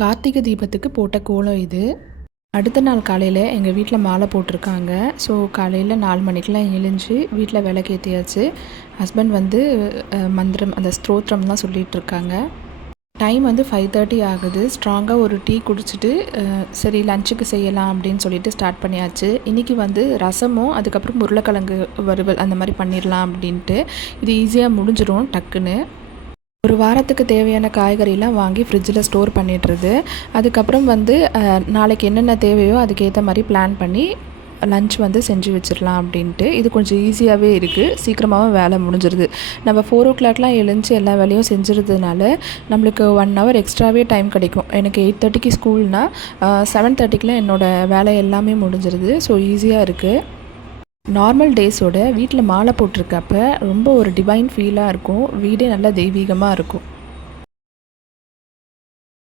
கார்த்திகை தீபத்துக்கு போட்ட கோலம் இது. அடுத்த நாள் காலையில் எங்கள் வீட்டில் மாலை போட்டிருக்காங்க. ஸோ காலையில் 4 மணிக்கெலாம் எழுந்து வீட்டில் விளக்கேற்றியாச்சு. ஹஸ்பண்ட் வந்து மந்திரம் அந்த ஸ்தோத்திரம்லாம் சொல்லிகிட்ருக்காங்க. டைம் வந்து 5:30 ஆகுது. ஸ்ட்ராங்காக ஒரு டீ குடிச்சிட்டு சரி லஞ்சுக்கு செய்யலாம் அப்படின்னு சொல்லிட்டு ஸ்டார்ட் பண்ணியாச்சு. இன்றைக்கி வந்து ரசமும் அதுக்கப்புறம் உருளைக்கிழங்கு வறுவல் அந்த மாதிரி பண்ணிடலாம் அப்படின்ட்டு. இது ஈஸியாக முடிஞ்சிடும் டக்குன்னு. ஒரு வாரத்துக்கு தேவையான காய்கறிலாம் வாங்கி ஃப்ரிட்ஜில் ஸ்டோர் பண்ணிடுறது. அதுக்கப்புறம் வந்து நாளைக்கு என்னென்ன தேவையோ அதுக்கேற்ற மாதிரி பிளான் பண்ணி லன்ச் வந்து செஞ்சு வச்சிடலாம் அப்படின்ட்டு. இது கொஞ்சம் ஈஸியாகவே இருக்குது. சீக்கிரமாகவும் வேலை முடிஞ்சிருது. நம்ம 4 o'clockலாம் எழுந்து எல்லா வேலையும் செஞ்சுறதுனால நம்மளுக்கு 1 hour எக்ஸ்ட்ராவே டைம் கிடைக்கும். எனக்கு 8:30க்கு ஸ்கூல்னால் 7:30க்குலாம் என்னோடய வேலை எல்லாமே முடிஞ்சிருது. ஸோ ஈஸியாக இருக்குது. நார்மல் டேஸோட வீட்டில் மாலை போட்டிருக்கப்ப ரொம்ப ஒரு டிவைன் ஃபீலாக இருக்கும். வீடே நல்லா தெய்வீகமாக இருக்கும்.